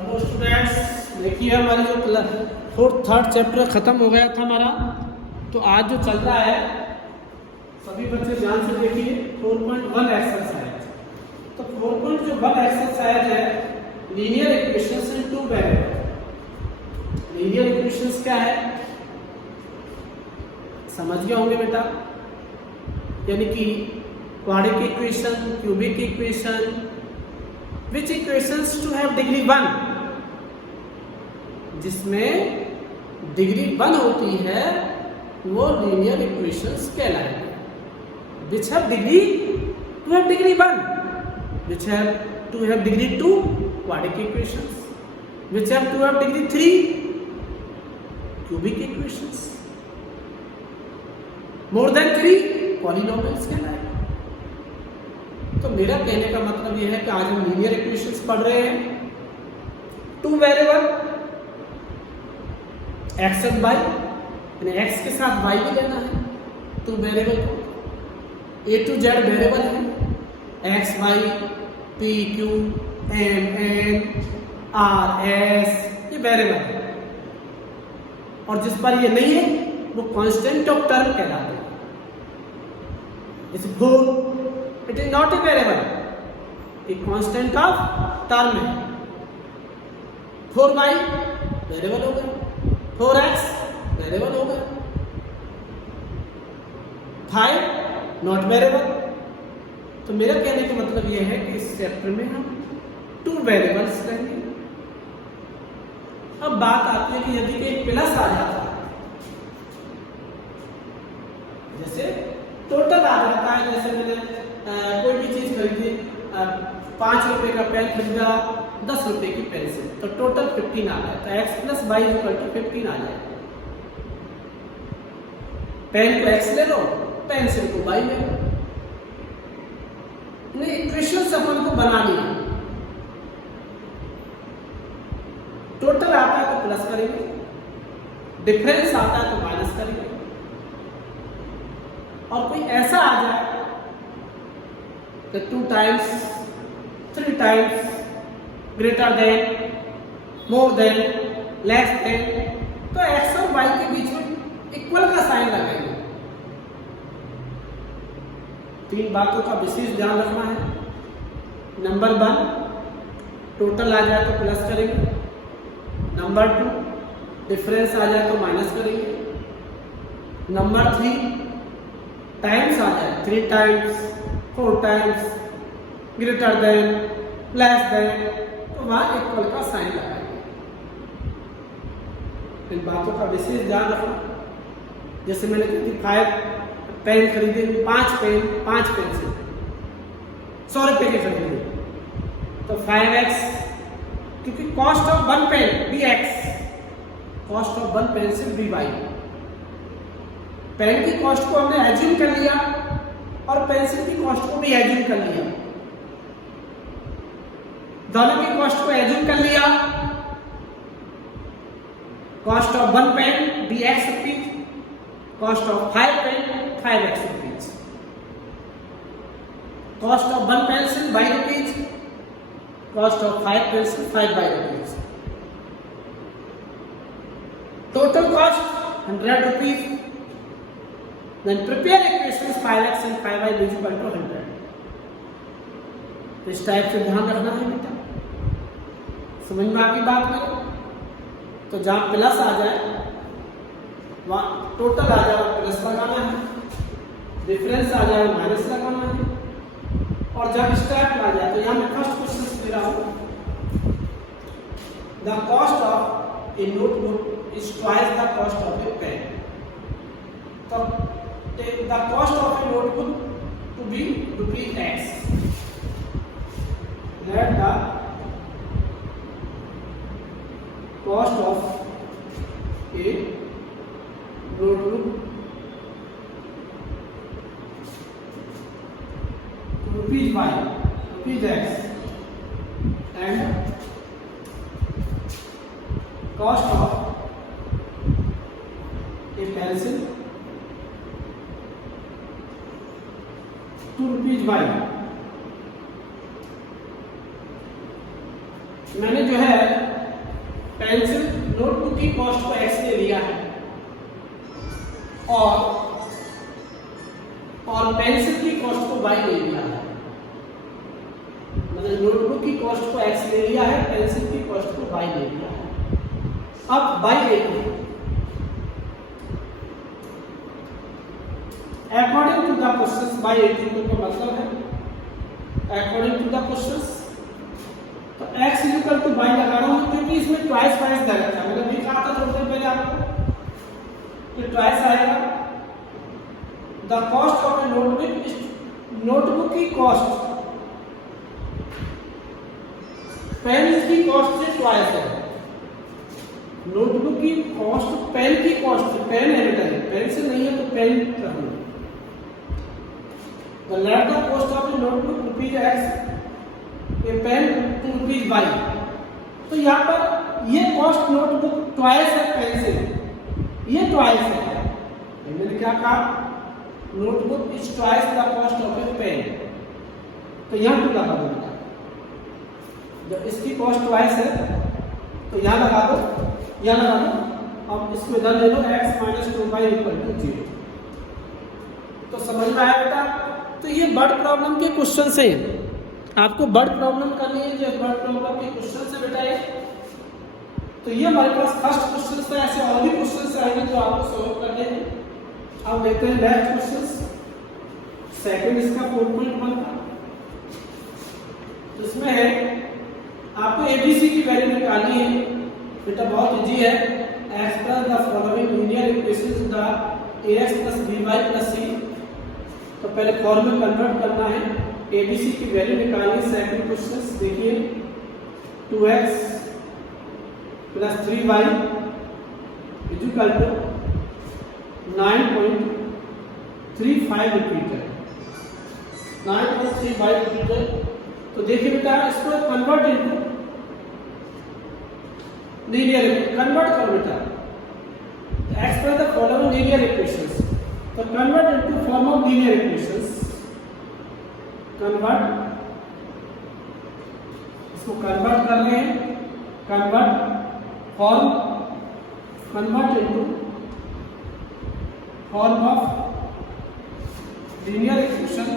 Hello students, देखिए हमारी जो थर्ड चैप्टर ख़त्म हो गया था हमारा। तो आज जो चल रहा है सभी बच्चे ध्यान से देखिए 4.1 एक्सरसाइज। तो 4.1 एक्सरसाइज है linear equations in two variable. Linear equations क्या है समझ गए होंगे बेटा, यानी कि quadratic equation, cubic equation, which equations to have degree 1, जिसमें डिग्री 1 होती है वो लीनियर इक्वेशंस कहलाएंगे। Which have degree to have degree 1, which have to have degree 2 quadratic equations, which have to have degree 3 cubic equations, more than 3 polynomials कहलाएंगे। तो मेरा कहने का मतलब यह है कि आज हम लीनियर इक्वेशंस पढ़ रहे हैं। Two variable X and Y, यानी एक्स के साथ वाई भी लेना है। टू वेरिएबल को ए टू जेड वेरिएबल है, X Y P Q M N R S, ये वेरिएबल है। और जिस पर ये नहीं है वो कांस्टेंट ऑफ टर्म कहलाते हैं। जैसे 4, it is not a variable, एक कांस्टेंट ऑफ टर्म है। 4y वेरिएबल हो गया, 4x वेरिएबल हो गया, 5 नॉट वेरिएबल। तो मेरा कहने का मतलब यह है कि इस चैप्टर में हम 2 वेरिएबल्स लेंगे। अब बात आती है कि यदि कोई प्लस आ जाता है, जैसे टोटल आ जाता है, जैसे मैंने कोई भी चीज खरीदी, 5 रुपए का पेन खरीदा, 10 रुपए की पेंसिल, तो टोटल 15 आ जाए। तो x plus Y equal to 15 आ जाए। पेन को x ले लो, पेंसिल को y ले लो। इक्वेशन अपन को बनानी है। टोटल आता है तो प्लस करेंगे, डिफरेंस आता है तो माइनस करेंगे। और कोई ऐसा आ जाए 2 times 3 times greater than, more than, less than, तो एक्स और वाई के बीच में इक्वल का साइन लगाएंगे। 3 बातों का विशेष ध्यान रखना है। नंबर 1, टोटल आ जाए तो प्लस करेंगे। नंबर 2, डिफरेंस आ जाए तो माइनस करेंगे। नंबर 3, टाइम्स आ जाए 3 times 4 times greater than, less than, तो वहां इक्वल का साइन लगाएंगे। इन बातों का विशेष ध्यान रखना। जैसे मैंने कही 5 पेन खरीदे, 5 पेन 5 पेंसिल 100 रुपए के खरीदे, तो 5x, क्योंकि cost of 1 pen bx, cost of 1 pencil by। Pen की कॉस्ट को हमने एज्यूम कर लिया और पेंसिल की कॉस्ट को भी एज्यूम कर लिया। दोनों की कॉस्ट को एज्यूम कर लिया। Cost of 1 pen bx rupees, cost of 5 pen 5x rupees, cost of 1 pencil by rupees, cost of 5 pencil 5 by rupees. Total cost 100 rupees. Then prepare equations 5x and 5y is equal to 100। इस type से ध्यान रखना है बेटा। समझ में आती बात करो तो जहां प्लस आ जाए वहां टोटल आ जाए प्लस लगाना है, डिफरेंस आ जाए माइनस लगाना है। और जब स्टेप आ जाए तो यहां मैं फर्स्ट क्वेश्चन दे रहा हूं, the cost of a notebook is twice the cost of a pen. तो the cost of a notebook to be ₹x, let the cost of a notebook to ₹y, ₹x, and cost of a pencil ₹2 मैंने जो है pencil notebook की cost को x ले लिया है और पेंसिल की कॉस्ट को y ले लिया है। मतलब नोटबुक की कॉस्ट को x ले लिया है, पेंसिल की कॉस्ट को y ले लिया है। अब y देखिए, according to the question y attitude का मतलब है अकॉर्डिंग टू द क्वेश्चन, तो x इक्वल टू y लगा रहा हूं क्योंकि इसमें ट्वाइस दे रखा है। मैंने लिखा था थोड़ी देर पहले आपको कि ट्वाइस आएगा। The cost of a notebook की कॉस्ट पेन की कॉस्ट से ट्वाइस है। नोटबुक की कॉस्ट पेन की कॉस्ट, पेन है बेटा, पेन से नहीं है तो पेन रखना। The latter cost of a notebook rupees x, a pen rupees y। तो यहाँ पर ये कॉस्ट नोटबुक ट्वाइस है पेन से, ये ट्वाइस है। मैंने क्या कहा, notebook is twice the cost of a pen, तो यहाँ टू लगा दो बेटा। जब इसकी कॉस्ट ट्वाइस है तो यहाँ लगा दो, यहाँ लगा दो। अब इसको इधर ले लो, x minus 2y equal to 0। तो समझ में आया बेटा। तो ये वर्ड प्रॉब्लम के क्वेश्चन से, आपको वर्ड प्रॉब्लम करनी है, जो वर्ड प्रॉब्लम के क्वेश्चन से बेटा है। तो ये हमारे पास फर्स्ट क्वेश्चन था, ऐसे और भी क्वेश्चन आएंगे जो आपको सॉल्व करने हैं। अब देखते हैं नेक्स्ट क्वेश्चन, सेकंड इसका 4.1 का। तो इसमें है आपको एबीसी की वैल्यू निकालनी है बेटा, बहुत इजी है। Express the following linear equations the ax + by + c। तो पहले फॉर्म में कन्वर्ट करना है, एबीसी की वैल्यू निकालनी। सेकंड क्वेश्चन देखिए, 2x + 3y equal to 9.35 repeater, 9.35 repeater. तो देखिए बेटा, इसको कन्वर्ट इनटू लीनियर, कन्वर्ट करो बेटा। Express the following linear equations, तो convert into form of linear equations, convert, इसको कन्वर्ट कर रहे हैं, convert form, convert into form of linear equation,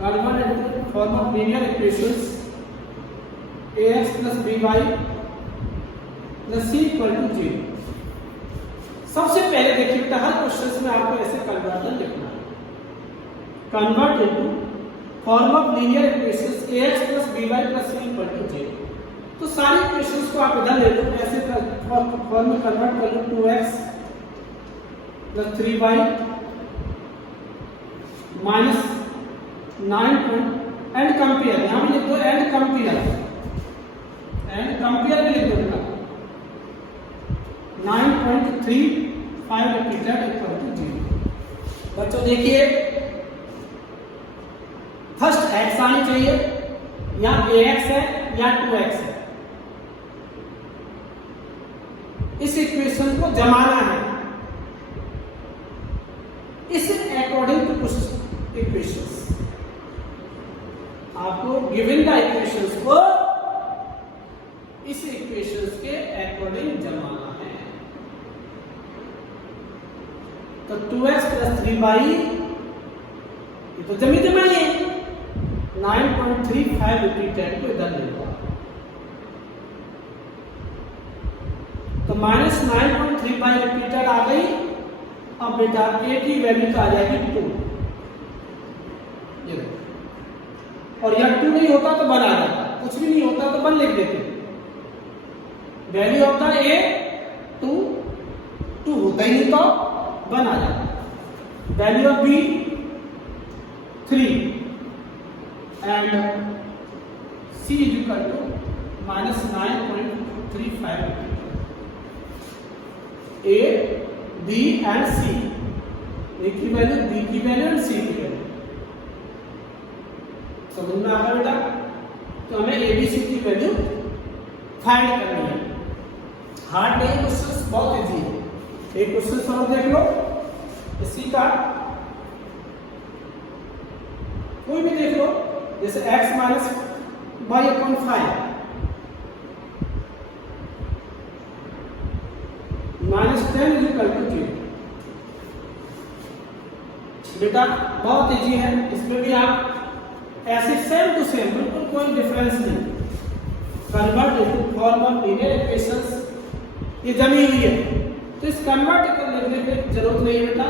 convert into form of linear equations ax + by + c = 0। सबसे पहले देखिए बेटा, हर क्वेश्चन में आपको ऐसे कन्वर्जन लिखना है। Convert into form of linear equations ax + by + c = 0। तो सारे इक्वेशंस को आप इधर ले लो, ऐसे फॉर्म में कन्वर्ट कर लो। 2x + 3y minus 9 and compare, यहां भी लिख दो एंड कंपेयर, एंड कंपेयर में लिख दो बेटा 9.35 रिपीटर इक्वल टू 0। बच्चों देखिए, फर्स्ट x आनी चाहिए, या ax है या 2x है। इस इक्वेशन को जमाना है, इस अकॉर्डिंग टू इक्वेशंस, आपको गिवन द इक्वेशंस को इस इक्वेशंस के अकॉर्डिंग जमाना है। तो 2x + 3y ये तो जमी जमाई है, 9.35 रिपीटेड को इधर ले लो, तो -9.35 रिपीटेड आ गई। अब बेटा k की वैल्यू तो आ जाएगी 2, ये और यह 2 नहीं होता तो 1 आ जाता, कुछ भी नहीं होता तो 1 लिख देते। वैल्यू होता है a 2, 2 होता ही नहीं तो 1 आ जाता। Value of b 3 and c equal to -9.35। a b and c, a की वैल्यू, b की वैल्यू और c की वैल्यू समझ में आ गया बेटा। तो हमें abc की वैल्यू फाइंड करनी है। हार्ड नहीं, क्वेश्चन बहुत इजी है। एक क्वेश्चन और देख लो, इसी का कोई भी देख लो, जैसे x - y/5 -10 = 0। बेटा बहुत इजी है, इसमें भी आप ऐसे सेम टू सेम बिल्कुल कोई डिफरेंस नहीं, convert into form of linear equations ये जमी हुई है, तो इस कन्वर्ट को लिखने की जरूरत नहीं है बेटा,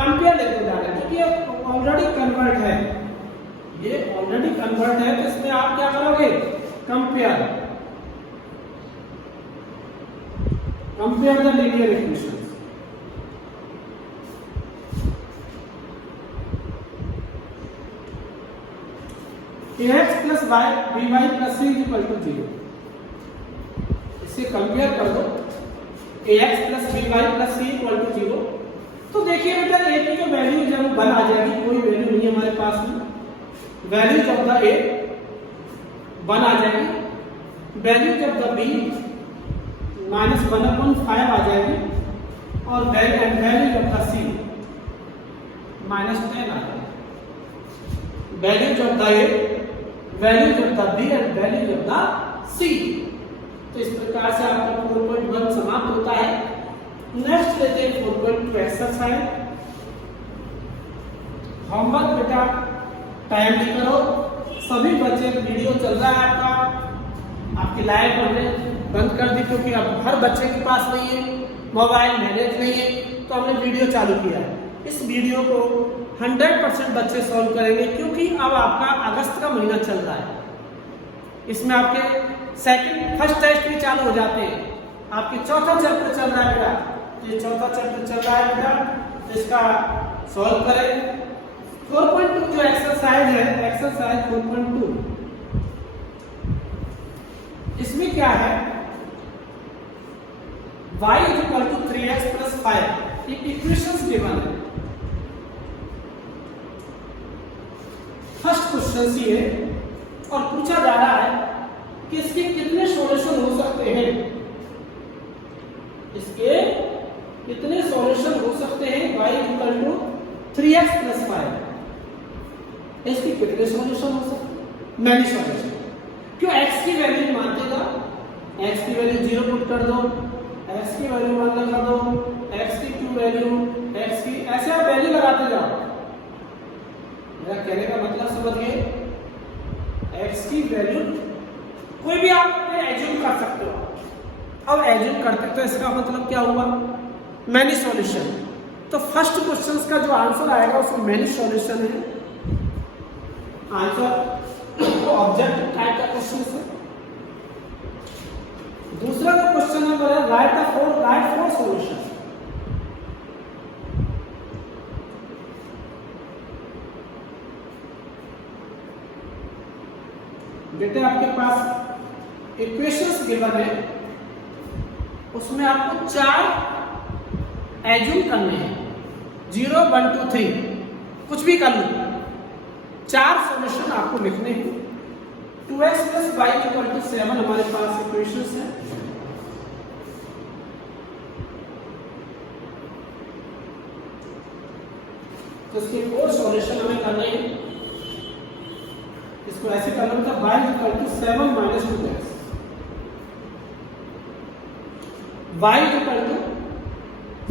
कंपेयर लिखते जाना, क्योंकि ये ऑलरेडी कन्वर्ट है, ये ऑलरेडी कन्वर्ट है, तो इसमें आप क्या करोगे, compare the linear equations. ax plus y by plus c equal to 0, इसे कंपेयर कर दो, ax plus by plus c equal to 0। तो देखिए बेटा a की जो वैल्यू जब 1 आ जाएगी, कोई वैल्यू नहीं है हमारे पास में, वैल्यू ऑफ द a 1 आ जाएगी, वैल्यू ऑफ द b -1/5 आ जाएगी, और वैल्यू ऑफ द c -10 आ जाएगी। Value of the a, value of the b and value of the c। तो इस प्रकार से आपका 4.1 समाप्त होता है। नेक्स्ट लेते हैं 4.2 एक्सरसाइज। होमवर्क बेटा टाइम भी करो, सभी बच्चे, वीडियो चल रहा है आपकी लाइव हमने बंद कर दी, क्योंकि अब हर बच्चे के पास नहीं है मोबाइल, मैनेज नहीं है, तो हमने वीडियो चालू किया है। इस वीडियो को 100% बच्चे सॉल्व करेंगे, क्योंकि अब आपका अगस्त का महीना चल रहा है, इसमें आपके फर्स्ट टेस्ट भी चालू हो जाते हैं, आपके चौथा चैप्टर चल रहा है बेटा, ये चौथा चैप्टर चल रहा है बेटा, तो इसका सॉल्व करें। 4.2 जो एक्सरसाइज है, एक्सरसाइज 4.2, इसमें क्या है, y = 3x + 5 एक इक्वेशंस गिवन है। फर्स्ट क्वेश्चन ये और पूछा जा रहा है कि इसके कितने सॉल्यूशन हो सकते हैं, इसके कितने सॉल्यूशन हो सकते हैं, y = 3x + 5, इसके कितने सॉल्यूशन हो सकते हैं, मैनी सॉल्यूशन। क्यों, x की वैल्यू मान देगा, x की वैल्यू 0 पुट कर दो, x की वैल्यू 1 लगा दो, x की 2 वैल्यू, x की, ऐसे आप वैल्यू लगाते जाओ। मेरा कहने का मतलब समझ गए, x की वैल्यू कोई भी आप एज्यूम कर सकते हो। अब एज्यूम करते तो इसका मतलब क्या हुआ, मैनी सॉल्यूशन। तो फर्स्ट क्वेश्चन का जो आंसर आएगा उसमें मैनी सॉल्यूशन है, आंसर तो ऑब्जेक्टिव टाइप का क्वेश्चन है। दूसरा जो क्वेश्चन नंबर है, राइट फोर सॉल्यूशन। बेटे आपके पास इक्वेशंस गिवन है, उसमें आपको 4 एज्यूम करने हैं, 0 1 2 3 कुछ भी कर लो, 4 सॉल्यूशन आपको लिखने हैं। 2x + y = 7 हमारे पास इक्वेशंस है। तो इसके 4 सॉल्यूशन हमें करने हैं। इसको ऐसे करना था, y = 7 - 2x, y =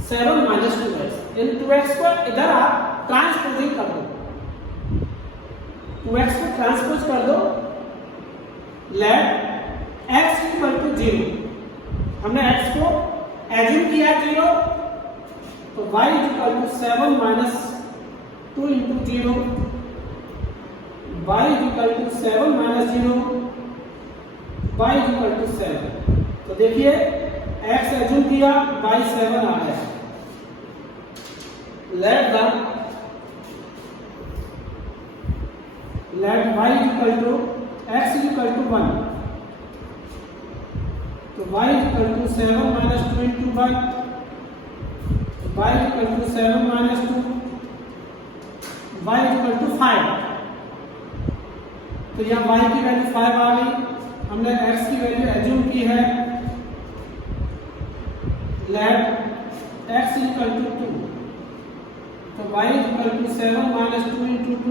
7 - 2x। इन 2x को इधर आप ट्रांसपोजिंग कर दो, 2x को ट्रांसपोज कर दो, लेट x = 0। हमने x को एज्यूम किया 0, तो y = 7 - 2 × 0, y = 7 - 0, y = 7। तो देखिए x एज्यूम किया, y 7 आ गया। लेट y = x = 1, तो y = 7 - 2 × 1, y = 7 - 2, y = 5। तो यहाँ y की वैल्यू 5 आ गई, हमने x की वैल्यू एज्यूम की है, लेट x = 2, तो y = 7 - 2 × 2,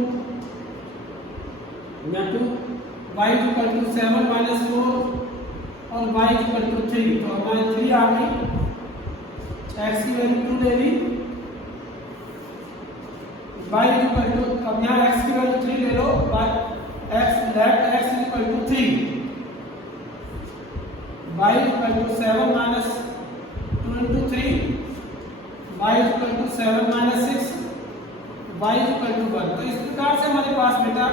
2, y equal to 7 minus 4 और y इक्वल टू 3, तो हमारे 3 आ गई, x की वैल्यू 2 ले ली, y इक्वल टू, अब यहाँ x की वैल्यू 3 ले लो, x left x equal to 3, y equal to 7 minus 2 into 3, y equal to 7 minus 6, y equal to 1। तो इस प्रकार से हमारे पास बेटा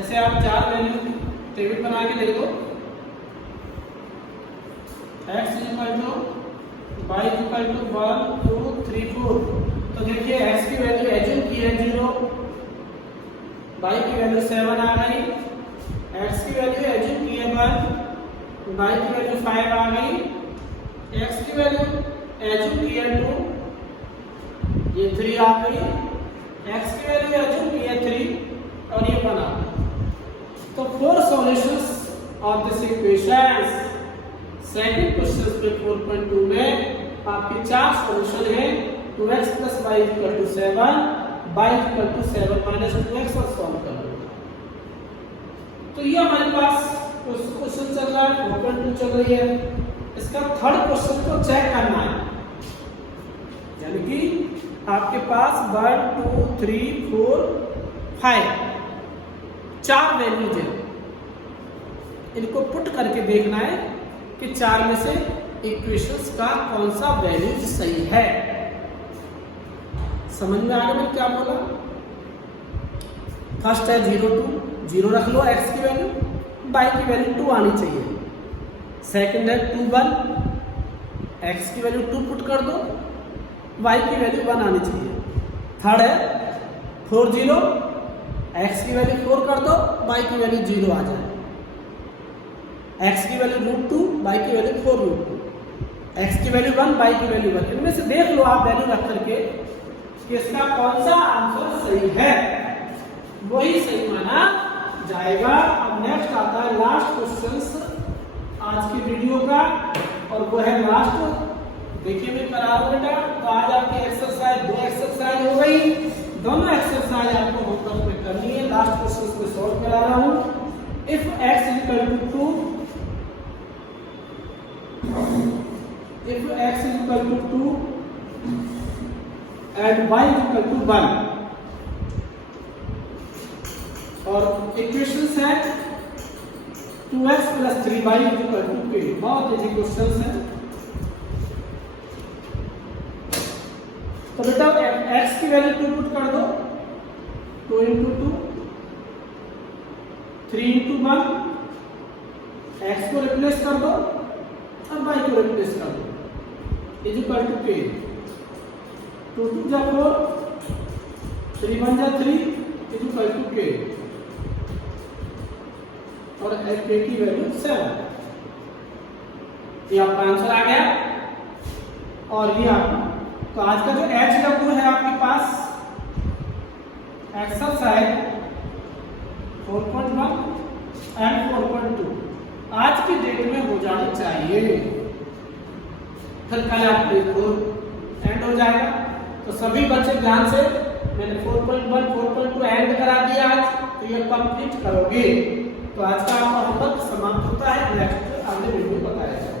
ऐसे आप 4 वैल्यू टेबल बना के ले लो, x equal to y equal to 1 2 3 4। तो देखिए x की वैल्यू एज्यूम की है 0, y की वैल्यू 7 आ गई, x की वैल्यू एज्यूम की है 1, y की वैल्यू 5 आ गई, x की वैल्यू एज्यूम की है 2, ये 3 आ गई, x की वैल्यू एज्यूम की है 3 और ये 1 आ गई। तो 4 solutions of this equations, second question पे 4.2 में आपके 4 सॉल्यूशन है। 2x + y = 7, y = 7 - 2x और सॉल्व कर लो। तो ये हमारे पास क्वेश्चन चल रहा है, 4.2 चल रही है। इसका थर्ड क्वेश्चन को चेक करना है, यानी कि आपके पास 1 2 3 4 5 4 वैल्यूज है, इनको पुट करके देखना है कि 4 में से इक्वेशंस का कौन सा वैल्यू सही है। समझ में आ गया मैं क्या बोला? फर्स्ट है 0 2, 0 रख लो x की वैल्यू, y की वैल्यू 2 आनी चाहिए। सेकंड है 2 1, x की वैल्यू 2 पुट कर दो, y की वैल्यू 1 आनी चाहिए। थर्ड है 4 0, x की वैल्यू 4 कर दो, y की वैल्यू 0 आ जाए। x की वैल्यू √2, y की वैल्यू 4√2, x की वैल्यू 1, y की वैल्यू 1। इनमें से देख लो आप वैल्यू रख करके कि इसका कौन सा आंसर सही है, वही सही माना जाएगा। अब नेक्स्ट आता है लास्ट क्वेश्चन आज की वीडियो का, और वो है लास्ट। देखिए मैं करा रहा हूं बेटा, तो आज आपकी एक्सरसाइज 2 एक्सरसाइज हो गई, दोनों एक्सरसाइज आपको होमवर्क में करनी है। लास्ट क्वेश्चन को सॉल्व करा रहा हूं। If x equal to 2, if x equal to 2 and y equal to 1, और इक्वेशंस है 2x + 3y इक्वल टू 2। बहुत इजी क्वेश्चंस है। तो बेटा x की वैल्यू 2 पुट कर दो, 2 × 2 3 × 1, x को रिप्लेस कर दो और y को रिप्लेस कर दो, इक्वल टू k। 2 2 जा 4, 3 1 जा 3, इक्वल टू k, और k की वैल्यू 7। ये आपका आंसर आ गया। और ये आप, तो आज का जो HW है आपके पास एक्सरसाइज 4.1 एंड 4.2 आज की डेट में हो जानी चाहिए, फिर कल आपको एंड हो जाएगा। तो सभी बच्चे ध्यान से, मैंने 4.1 4.2 एंड करा दिया आज, तो ये कंप्लीट करोगे। तो आज का आपका होमवर्क समाप्त होता है, नेक्स्ट अगले वीडियो बताया जाएगा।